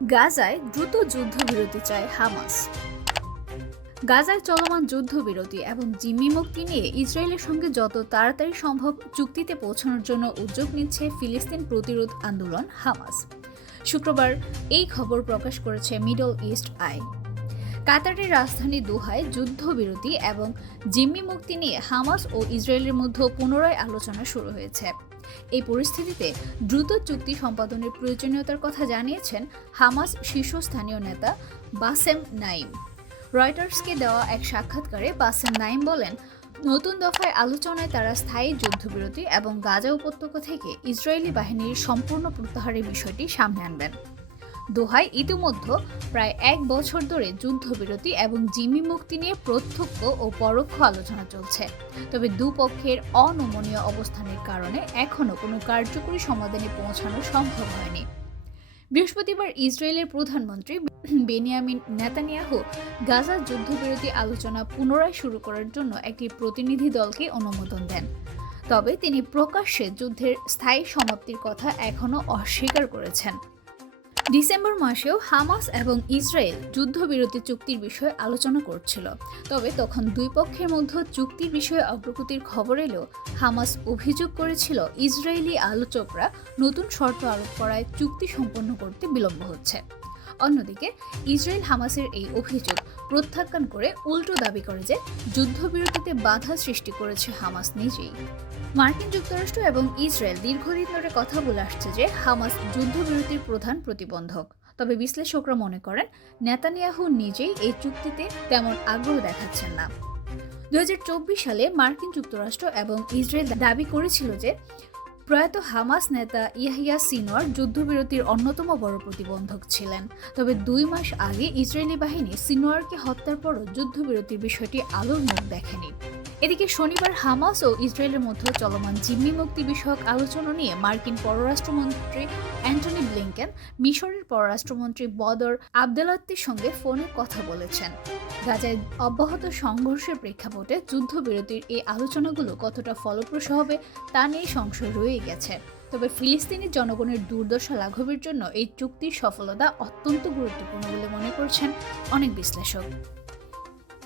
গাজায় দ্রুত যুদ্ধবিরতি চায় হামাস। গাজায় চলমান যুদ্ধবিরতি এবং জিম্মি মুক্তি নিয়ে ইসরায়েলের সঙ্গে যত তাড়াতাড়ি সম্ভব চুক্তিতে পৌঁছানোর জন্য উদ্যোগ নিচ্ছে ফিলিস্তিন প্রতিরোধ আন্দোলন হামাস। শুক্রবার এই খবর প্রকাশ করেছে মিডল ইস্ট আই। কাতারের রাজধানী দোহায় যুদ্ধবিরতি এবং জিম্মি মুক্তি নিয়ে হামাস ও ইসরায়েলের মধ্যে পুনরায় আলোচনা শুরু হয়েছে। এই পরিস্থিতিতে দ্রুত চুক্তি সম্পাদনের প্রয়োজনীয়তার কথা জানিয়েছেন হামাস শীর্ষস্থানীয় নেতা বাসেম নাইম। রয়টার্সকে দেওয়া এক সাক্ষাৎকারে বাসেম নাইম বলেন, নতুন দফায় আলোচনায় তারা স্থায়ী যুদ্ধবিরতি এবং গাজা উপত্যকা থেকে ইসরায়েলি বাহিনীর সম্পূর্ণ প্রত্যাহারের বিষয়টি সামনে আনবেন। দোহায় ইতিমধ্যে প্রায় 1 বছর ধরে যুদ্ধবিরতি এবং জিম্মি মুক্তি নিয়ে প্রত্যক্ষ ও পরোক্ষ আলোচনা চলছে। তবে দুপক্ষের অনমনীয় অবস্থানের কারণে এখনও কোনো কার্যকরী সমাধানে পৌঁছানো সম্ভব হয়নি। বৃহস্পতিবার ইসরায়েলের প্রধানমন্ত্রী বেনিয়ামিন নেতানিয়াহু গাজার যুদ্ধবিরতি আলোচনা পুনরায় শুরু করার জন্য একটি প্রতিনিধি দলকে অনুমোদন দেন। তবে তিনি প্রকাশ্যে যুদ্ধের স্থায়ী সমাপ্তির কথা এখনও অস্বীকার করেছেন। ডিসেম্বর মাসেও হামাস এবং ইসরায়েল যুদ্ধবিরতি চুক্তির বিষয়ে আলোচনা করছিল। তবে তখন দুই পক্ষের মধ্যে চুক্তির বিষয়ে অগ্রগতির খবর এলেও হামাস অভিযোগ করেছিল ইসরায়েলি আলোচকরা নতুন শর্ত আরোপ করায় চুক্তি সম্পন্ন করতে বিলম্ব হচ্ছে। অন্যদিকে ইসরায়েল হামাসের এই অভিযোগ প্রত্যাখ্যান করে উল্টো দাবি করে যে যুদ্ধবিরতিতে বাধা সৃষ্টি করেছে হামাস নিজেই। মার্কিন যুক্তরাষ্ট্র এবং ইসরায়েল দীর্ঘদিন ধরে কথা বলে আসছে যে হামাস যুদ্ধবিরতির প্রধান প্রতিবন্ধক। তবে বিশ্লেষকরা মনে করেন নেতানিয়াহু নিজেই এই চুক্তিতে তেমন আগ্রহ দেখাচ্ছেন না। 2024 সালে মার্কিন যুক্তরাষ্ট্র এবং ইসরায়েল দাবি করেছিল যে প্রয়াত হামাস নেতা ইয়াহিয়া সিনওয়ার যুদ্ধবিরতির অন্যতম বড় প্রতিবন্ধক ছিলেন। তবে 2 মাস আগে ইসরায়েলি বাহিনী সিনওয়ারকে হত্যার পরও যুদ্ধবিরতির বিষয়টি আলোর মুখ দেখেনি। এদিকে শনিবার হামাস ও ইসরায়েলের মধ্যে চলমান জিম্মি মুক্তি বিষয়ক আলোচনা নিয়ে মার্কিন পররাষ্ট্রমন্ত্রী অ্যান্টনি ব্লিংকেন মিশরের পররাষ্ট্রমন্ত্রী বদর আবদেলাত্তির সঙ্গে ফোনে কথা বলেছেন। গাজায় অব্যাহত সংঘর্ষের প্রেক্ষাপটে যুদ্ধবিরতির এই আলোচনাগুলো কতটা ফলপ্রসূ হবে তা নিয়ে সংশয় রয়ে গেছে। তবে ফিলিস্তিনি জনগণের দুর্দশা লাঘবের জন্য এই চুক্তির সফলতা অত্যন্ত গুরুত্বপূর্ণ বলে মনে করছেন অনেক বিশ্লেষক।